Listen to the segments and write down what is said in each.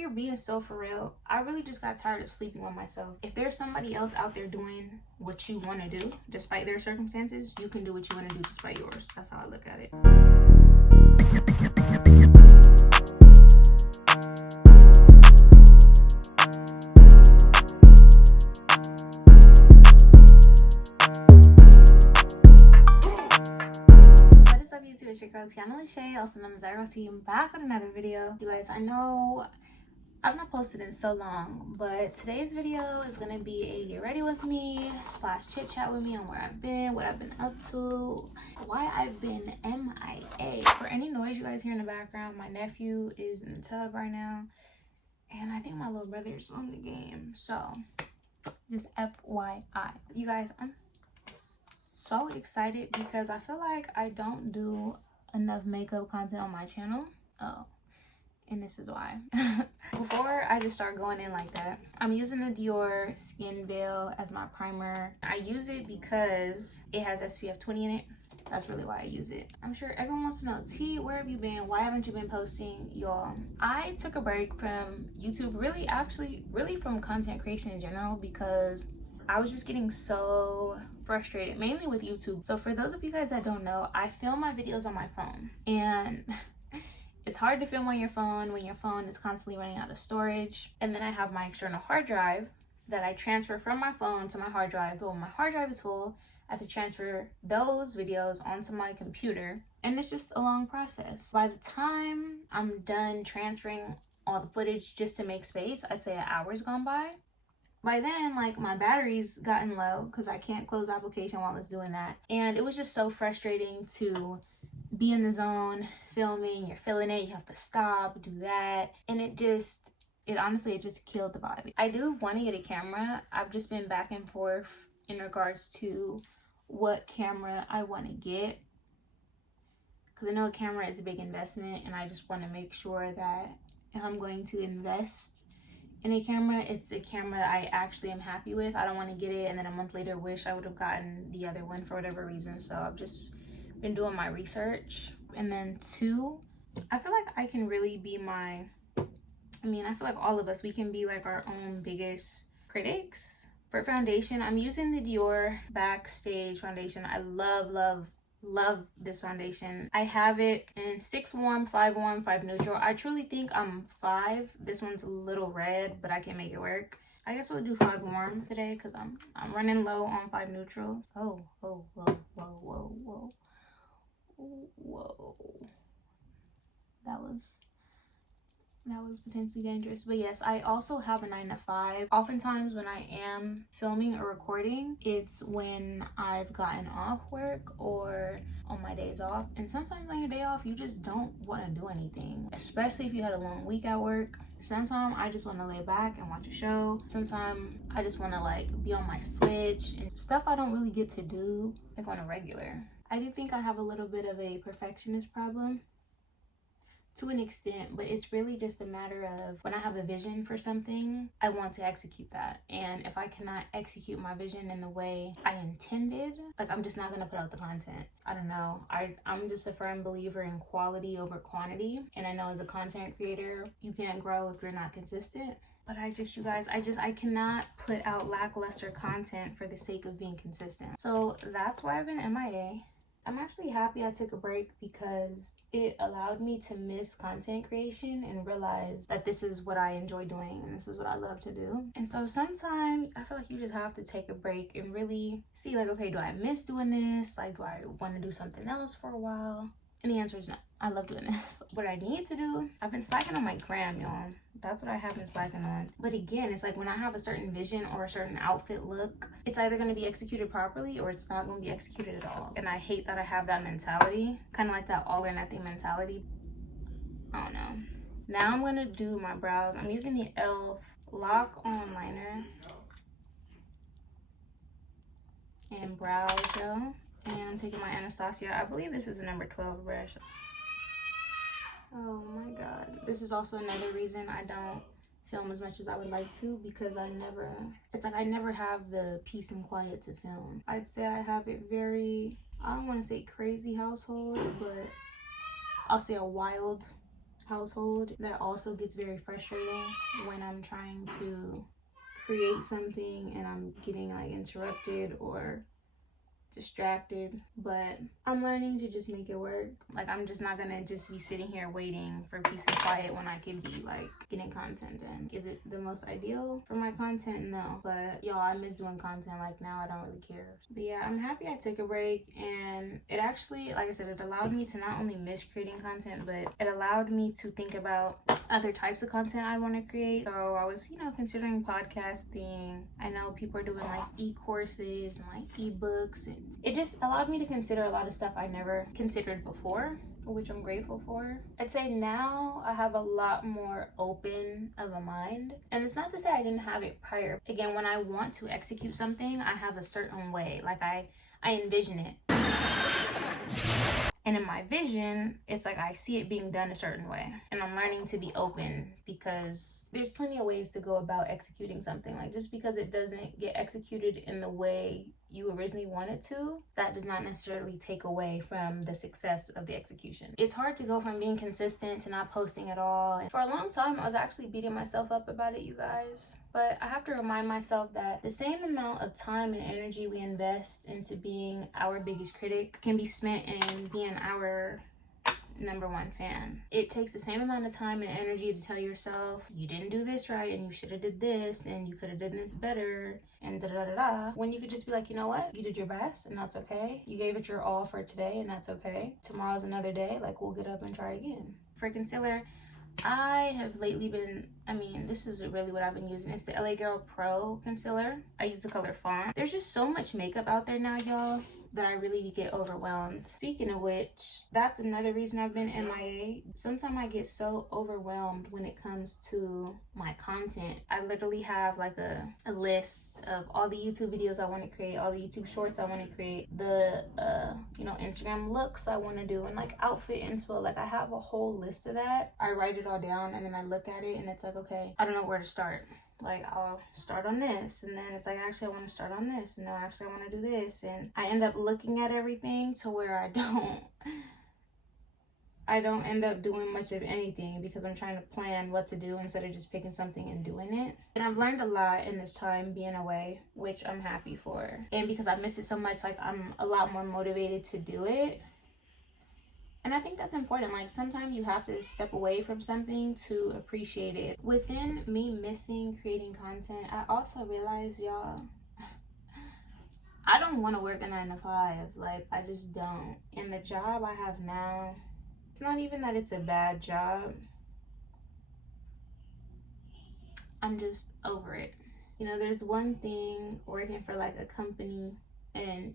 we are being so for real, I really just got tired of sleeping on myself. If there's somebody else out there doing what you want to do despite their circumstances, you can do what you want to do despite yours. That's how I look at it. It's your girl Tianna, also known as Xoxo, back with another video. You guys, I know I've not posted in so long, but today's video is gonna be a get ready with me / chit chat with me on where I've been, what I've been up to, why I've been MIA. For any noise you guys hear in the background, my nephew is in the tub right now, and I think my little brother is on the game. So just FYI, you guys, I'm so excited because I feel like I don't do enough makeup content on my channel. Oh, and this is why. Before I just start going in like that, I'm using the Dior Skin Veil as my primer. I use it because it has SPF 20 in it. That's really why I use it. I'm sure everyone wants to know, T, where have you been? Why haven't you been posting? Y'all, I took a break from YouTube, really from content creation in general, because I was just getting so frustrated, mainly with YouTube. So for those of you guys that don't know, I film my videos on my phone, and it's hard to film on your phone when your phone is constantly running out of storage. And then I have my external hard drive that I transfer from my phone to my hard drive, but when my hard drive is full, I have to transfer those videos onto my computer, and it's just a long process. By the time I'm done transferring all the footage just to make space, I'd say an hour's gone by. By then, like, my battery's gotten low because I can't close the application while it's doing that. And it was just so frustrating to be in the zone, filming, you're feeling it, you have to stop, do that. And it honestly just killed the vibe. I do want to get a camera. I've just been back and forth in regards to what camera I want to get, because I know a camera is a big investment, and I just want to make sure that if I'm going to invest in a camera, it's a camera I actually am happy with. I don't want to get it and then a month later wish I would have gotten the other one for whatever reason. So I've just been doing my research. And then 2, I feel like I can really be I feel like all of us, we can be like our own biggest critics. For foundation, I'm using the Dior Backstage foundation. I love this foundation. I have it in 6 warm, 5 warm, 5 neutral. I truly think I'm 5. This one's a little red, but I can make it work. I guess we'll do 5 warm today because I'm running low on 5 neutral. Oh, whoa. That was potentially dangerous. But yes, I also have a 9 to 5. Oftentimes when I am filming or recording, it's when I've gotten off work or on my days off. And sometimes on your day off, you just don't want to do anything, especially if you had a long week at work. Sometimes I just want to lay back and watch a show. Sometimes I just want to like be on my Switch and stuff I don't really get to do like on a regular. I do think I have a little bit of a perfectionist problem to an extent, but it's really just a matter of when I have a vision for something, I want to execute that. And if I cannot execute my vision in the way I intended, like, I'm just not going to put out the content. I don't know. I'm just a firm believer in quality over quantity. And I know as a content creator, you can't grow if you're not consistent. But you guys, I cannot put out lackluster content for the sake of being consistent. So that's why I've been MIA. I'm actually happy I took a break because it allowed me to miss content creation and realize that this is what I enjoy doing and this is what I love to do. And so sometimes I feel like you just have to take a break and really see, like, okay, do I miss doing this? Like, do I want to do something else for a while? And the answer is no. I love doing this. What I need to do, I've been slacking on my gram, y'all. That's what I have been slacking on. But again, it's like when I have a certain vision or a certain outfit look, it's either going to be executed properly or it's not going to be executed at all. And I hate that I have that mentality, kind of like that all or nothing mentality. I don't know. Now I'm going to do my brows. I'm using the e.l.f. Lock On Liner and brow gel. And I'm taking my Anastasia. I believe this is a number 12 brush. Oh my god. This is also another reason I don't film as much as I would like to, because I never have the peace and quiet to film. I'd say I have it very, I don't want to say crazy household, but I'll say a wild household. That also gets very frustrating when I'm trying to create something and I'm getting like interrupted or distracted. But I'm learning to just make it work. Like, I'm just not gonna just be sitting here waiting for peace and quiet when I could be like getting content in. Is it the most ideal for my content? No, but y'all, I miss doing content. Like, now I don't really care. But yeah, I'm happy I took a break, and it actually, like I said, it allowed me to not only miss creating content, but it allowed me to think about other types of content I want to create. So I was, considering podcasting. I know people are doing like e-courses and like ebooks, and it just allowed me to consider a lot of stuff I never considered before, which I'm grateful for. I'd say now I have a lot more open of a mind, and it's not to say I didn't have it prior. Again, when I want to execute something, I have a certain way, like I envision it. And in my vision, it's like I see it being done a certain way. And I'm learning to be open, because there's plenty of ways to go about executing something. Like, just because it doesn't get executed in the way you originally wanted to, that does not necessarily take away from the success of the execution. It's hard to go from being consistent to not posting at all. And for a long time, I was actually beating myself up about it, you guys. But I have to remind myself that the same amount of time and energy we invest into being our biggest critic can be spent in being our #1 fan. It takes the same amount of time and energy to tell yourself you didn't do this right, and you should have did this, and you could have done this better, and da-da-da-da, when you could just be like, you know what, you did your best, and that's okay. You gave it your all for today, and that's okay. Tomorrow's another day. Like, we'll get up and try again. For concealer, I have lately been, this is really what I've been using. It's the LA Girl Pro concealer. I use the color Fawn. There's just so much makeup out there now, y'all, that I really get overwhelmed. Speaking of which, that's another reason I've been MIA. Sometimes I get so overwhelmed when it comes to my content. I literally have like a list of all the YouTube videos I want to create, all the YouTube shorts I want to create, the Instagram looks I want to do, and like outfit inspo. Like, I have a whole list of that. I write it all down, and then I look at it, and it's like, okay, I don't know where to start. Like, I'll start on this, and then it's like, actually I want to start on this, and no, actually I want to do this, and I end up looking at everything to where I don't end up doing much of anything, because I'm trying to plan what to do instead of just picking something and doing it. And I've learned a lot in this time being away, which I'm happy for. And because I miss it so much, like, I'm a lot more motivated to do it. And I think that's important. Like, sometimes you have to step away from something to appreciate it. Within me missing creating content, I also realized, y'all, I don't want to work a 9-to-5. Like, I just don't. And the job I have now, it's not even that it's a bad job. I'm just over it. There's one thing working for like a company and,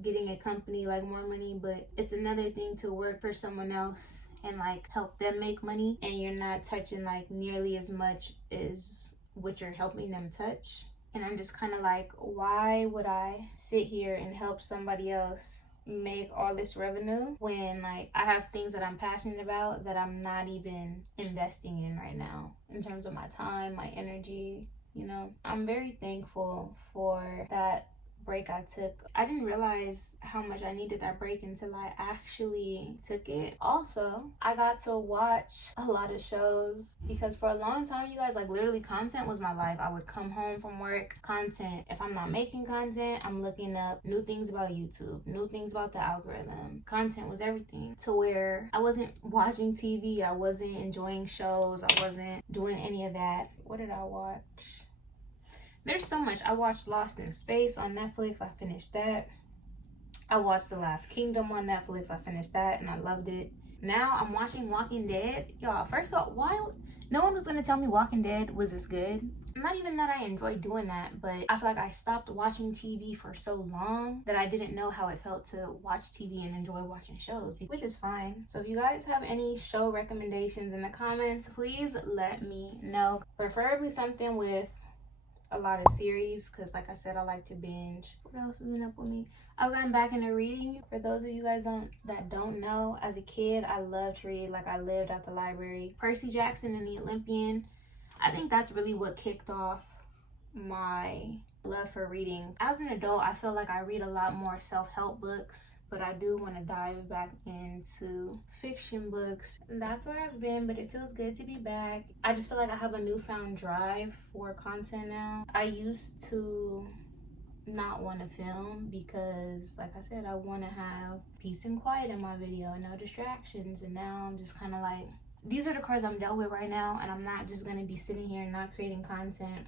getting a company like more money, but it's another thing to work for someone else and like help them make money, and you're not touching like nearly as much as what you're helping them touch. And I'm just kind of like, why would I sit here and help somebody else make all this revenue when like I have things that I'm passionate about that I'm not even investing in right now in terms of my time, my energy? I'm very thankful for that break I took. I didn't realize how much I needed that break until I actually took it. Also, I got to watch a lot of shows, because for a long time, you guys, like, literally content was my life. I would come home from work, content. If I'm not making content, I'm looking up new things about YouTube, new things about the algorithm. Content was everything, to where I wasn't watching TV, I wasn't enjoying shows, I wasn't doing any of that. What did I watch? There's so much. I watched Lost in Space on Netflix. I finished that. I watched The Last Kingdom on Netflix. I finished that and I loved it. Now I'm watching Walking Dead. Y'all, first of all, why no one was going to tell me Walking Dead was as good? Not even that I enjoy doing that, but I feel like I stopped watching TV for so long that I didn't know how it felt to watch TV and enjoy watching shows, which is fine. So if you guys have any show recommendations in the comments, please let me know. Preferably something with a lot of series, because like I said, I like to binge. What else has been up with me? I've gotten back into reading. For those of you guys that don't know, as a kid, I loved to read. Like, I lived at the library. Percy Jackson and the Olympian, I think that's really what kicked off my love for reading. As an adult, I feel like I read a lot more self-help books, but I do want to dive back into fiction books. And that's where I've been, but it feels good to be back. I just feel like I have a newfound drive for content now. I used to not want to film because, like I said, I want to have peace and quiet in my video and no distractions. And now I'm just kind of like, these are the cards I'm dealt with right now, and I'm not just going to be sitting here and not creating content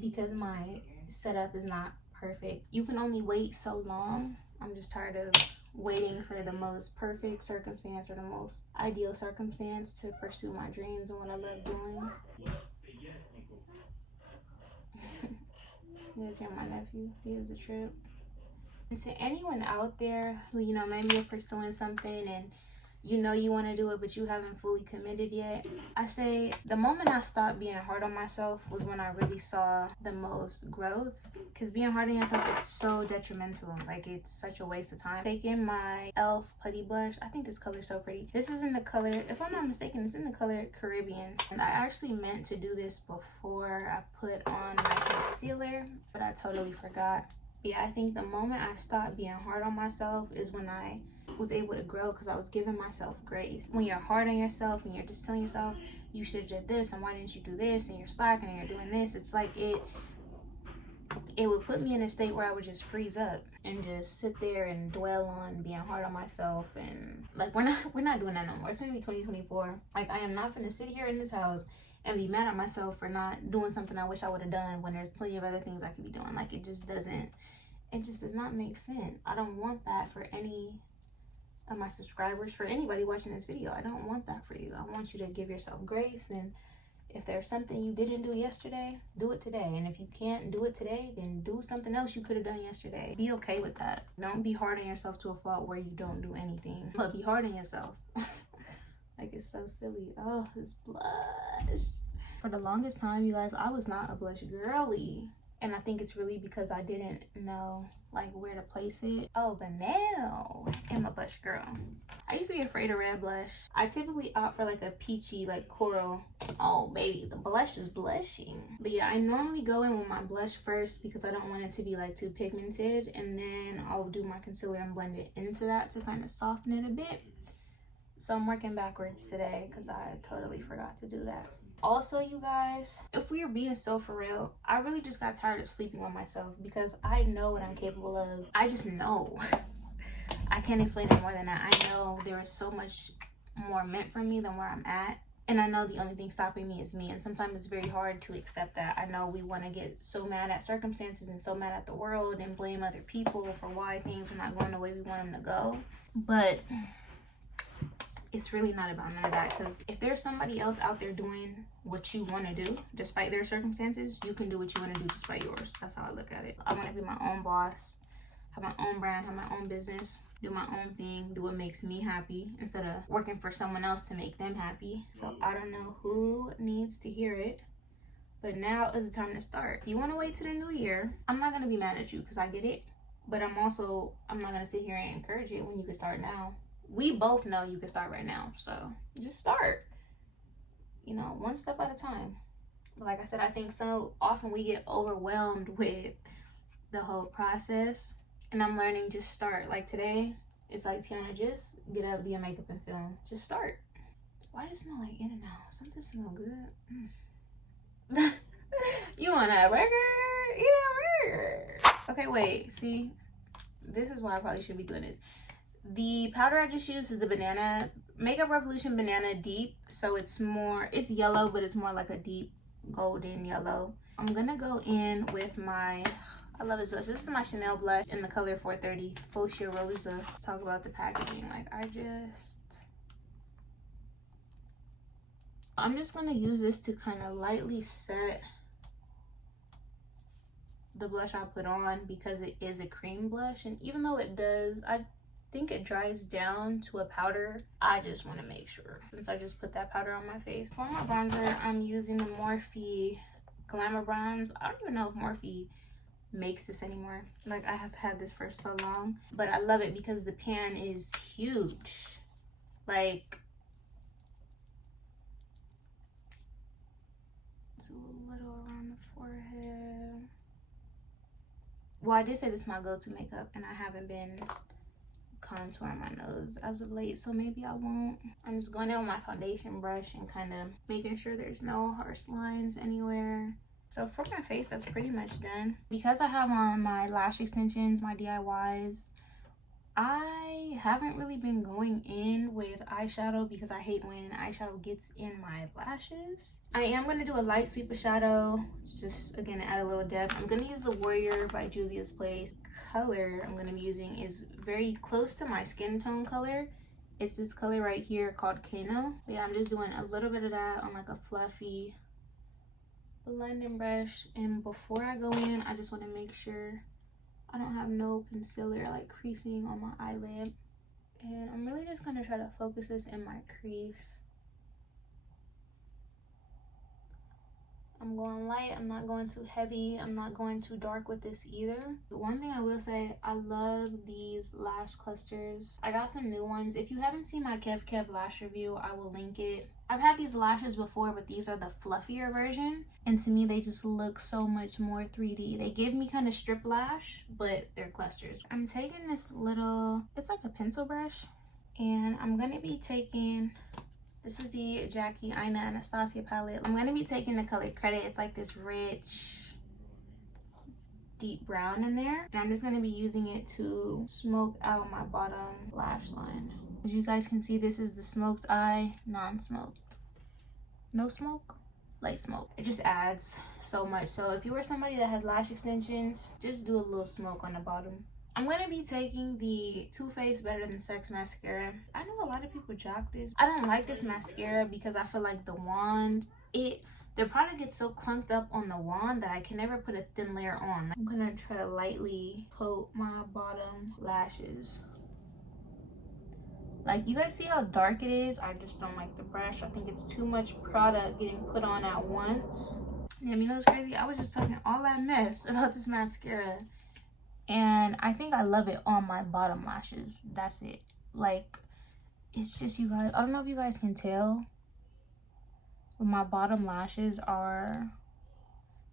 because my setup is not perfect. You can only wait so long. I'm just tired of waiting for the most perfect circumstance or the most ideal circumstance to pursue my dreams and what I love doing. You guys hear my nephew? He has a trip. And to anyone out there who, you know, maybe you're pursuing something and you know you want to do it, but you haven't fully committed yet, I say the moment I stopped being hard on myself was when I really saw the most growth. Because being hard on yourself, it's so detrimental. Like, it's such a waste of time. Taking my e.l.f. putty blush, I think this color is so pretty. This is in the color, if I'm not mistaken, it's in the color Caribbean. And I actually meant to do this before I put on my concealer, but I totally forgot. Yeah, I think the moment I stopped being hard on myself is when I was able to grow, because I was giving myself grace. When you're hard on yourself and you're just telling yourself you should have did this and why didn't you do this, and you're slacking and you're doing this, it's like it would put me in a state where I would just freeze up and just sit there and dwell on being hard on myself. And like, we're not doing that no more. It's gonna be 2024. Like, I am not gonna sit here in this house and be mad at myself for not doing something I wish I would have done when there's plenty of other things I could be doing. Like, it just does not make sense. I don't want that for any of my subscribers, for anybody watching this video. I don't want that for you. I want you to give yourself grace, and if there's something you didn't do yesterday, do it today. And if you can't do it today, then do something else you could have done yesterday. Be okay with that. Don't be hard on yourself to a fault where you don't do anything, but be hard on yourself. Like, it's so silly. Oh, this blush. For the longest time, you guys, I was not a blush girly. And I think it's really because I didn't know like where to place it. Oh, but now I'm a blush girl. I used to be afraid of red blush. I typically opt for like a peachy, like coral. Oh baby, the blush is blushing. But yeah, I normally go in with my blush first because I don't want it to be like too pigmented, and then I'll do my concealer and blend it into that to kind of soften it a bit. So I'm working backwards today because I totally forgot to do that. Also, you guys, if we are being so for real, I really just got tired of sleeping on myself because I know what I'm capable of. I just know. I can't explain it more than that. I know there is so much more meant for me than where I'm at. And I know the only thing stopping me is me. And sometimes it's very hard to accept that. I know we want to get so mad at circumstances and so mad at the world and blame other people for why things are not going the way we want them to go. But it's really not about none of that, because if there's somebody else out there doing what you want to do despite their circumstances, you can do what you want to do despite yours. That's how I look at it. I want to be my own boss, have my own brand, have my own business, do my own thing, do what makes me happy instead of working for someone else to make them happy. So I don't know who needs to hear it, but now is the time to start. If you want to wait till the new year, I'm not going to be mad at you because I get it, but I'm not going to sit here and encourage it when you can start now. We both know you can start right now, so just start, you know, one step at a time. But like I said, I think so often we get overwhelmed with the whole process, and I'm learning just start. Like today, it's like, Tianna, just get up, do your makeup and film. Just start. Why does it smell like In-N-Out? Something smell good. You want a burger? Eat a burger. Okay, wait, see, this is why I probably should be doing this. The powder I just used is the Banana Makeup Revolution Banana Deep. So it's yellow, but it's more like a deep golden yellow. I'm gonna go in with my, I love this blush. This is my Chanel blush in the color 430 Fuchsia Rosa. Let's talk about the packaging. Like, I'm just gonna use this to kind of lightly set the blush I put on because it is a cream blush. And even though it does, I think it dries down to a powder, I just want to make sure, since I just put that powder on my face. For my bronzer, I'm using the Morphe Glamour Bronze. I don't even know if Morphe makes this anymore. Like, I have had this for so long, but I love it because the pan is huge. Like, it's a little around the forehead. Well, I did say this is my go-to makeup, and I haven't been contouring my nose as of late, so maybe I won't. I'm just going in with my foundation brush and kind of making sure there's no harsh lines anywhere. So for my face, that's pretty much done. Because I have on my lash extensions, my DIYs, I haven't really been going in with eyeshadow because I hate when eyeshadow gets in my lashes. I am going to do a light sweep of shadow, just again to add a little depth. I'm going to use the Warrior by Juvia's Place. Color I'm going to be using is very close to my skin tone color. It's this color right here called Kano. But yeah, I'm just doing a little bit of that on like a fluffy blending brush. And before I go in, I just want to make sure I don't have no concealer like creasing on my eyelid. And I'm really just going to try to focus this in my crease. I'm going light, I'm not going too heavy, I'm not going too dark with this either. The one thing I will say, I love these lash clusters. I got some new ones. If you haven't seen my Kev lash review, I will link it. I've had these lashes before, but these are the fluffier version. And to me, they just look so much more 3D. They give me kind of strip lash, but they're clusters. I'm taking this little, it's like a pencil brush. And I'm going to be taking, this is the Jackie Aina Anastasia palette. I'm going to be taking the color Credit. It's like this rich, deep brown in there. And I'm just going to be using it to smoke out my bottom lash line. As you guys can see, this is the smoked eye, non-smoked. No smoke, light smoke. It just adds so much. So if you are somebody that has lash extensions, just do a little smoke on the bottom. I'm going to be taking the Too Faced Better Than Sex mascara. I know a lot of people jock this. I don't like this mascara because I feel like the wand, the product gets so clunked up on the wand that I can never put a thin layer on. I'm going to try to lightly coat my bottom lashes. Like, you guys see how dark it is? I just don't like the brush. I think it's too much product getting put on at once. Damn, you know what's crazy? I was just talking all that mess about this mascara. And I think I love it on my bottom lashes. That's it. Like, it's just, you guys, I don't know if you guys can tell, but my bottom lashes are,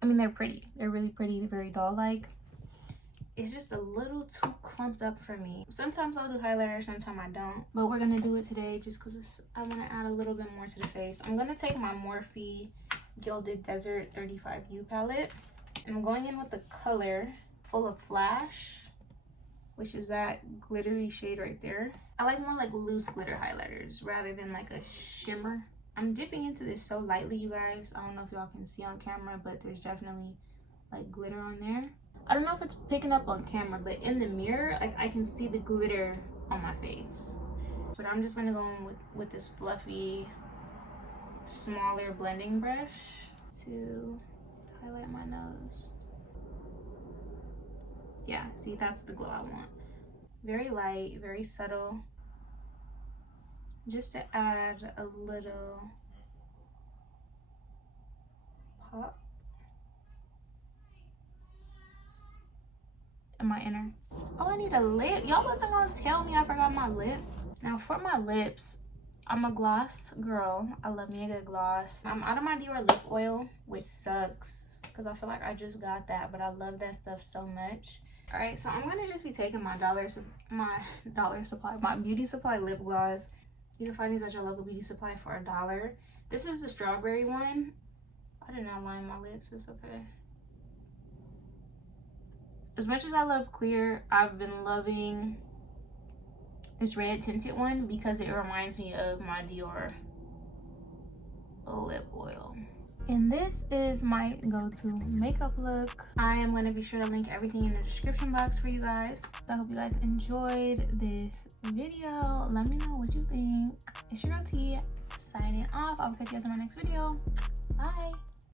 I mean, they're pretty. They're really pretty. They're very doll-like. It's just a little too clumped up for me. Sometimes I'll do highlighter, sometimes I don't. But we're going to do it today just because I want to add a little bit more to the face. I'm going to take my Morphe Gilded Desert 35U palette. And I'm going in with the color Full of Flash, which is that glittery shade right there. I like more like loose glitter highlighters rather than like a shimmer. I'm dipping into this so lightly, you guys. I don't know if y'all can see on camera, but there's definitely like glitter on there. I don't know if it's picking up on camera, but in the mirror, like, I can see the glitter on my face. But I'm just gonna go in with this fluffy, smaller blending brush to highlight my nose. Yeah, see, that's the glow I want. Very light, very subtle. Just to add a little pop. My inner. Oh, I need a lip. Y'all wasn't gonna tell me I forgot my lip. Now for my lips, I'm a gloss girl. I love me a good gloss. I'm out of my Dior lip oil, which sucks because I feel like I just got that, but I love that stuff so much. All right, so I'm gonna just be taking my beauty supply lip gloss. You can find these at your local beauty supply for $1. This is the strawberry one. I did not line my lips. It's okay. As much as I love clear, I've been loving this red tinted one because it reminds me of my Dior lip oil. And this is my go-to makeup look. I am going to be sure to link everything in the description box for you guys. I hope you guys enjoyed this video. Let me know what you think. It's your girl T, signing off. I'll catch you guys in my next video. Bye.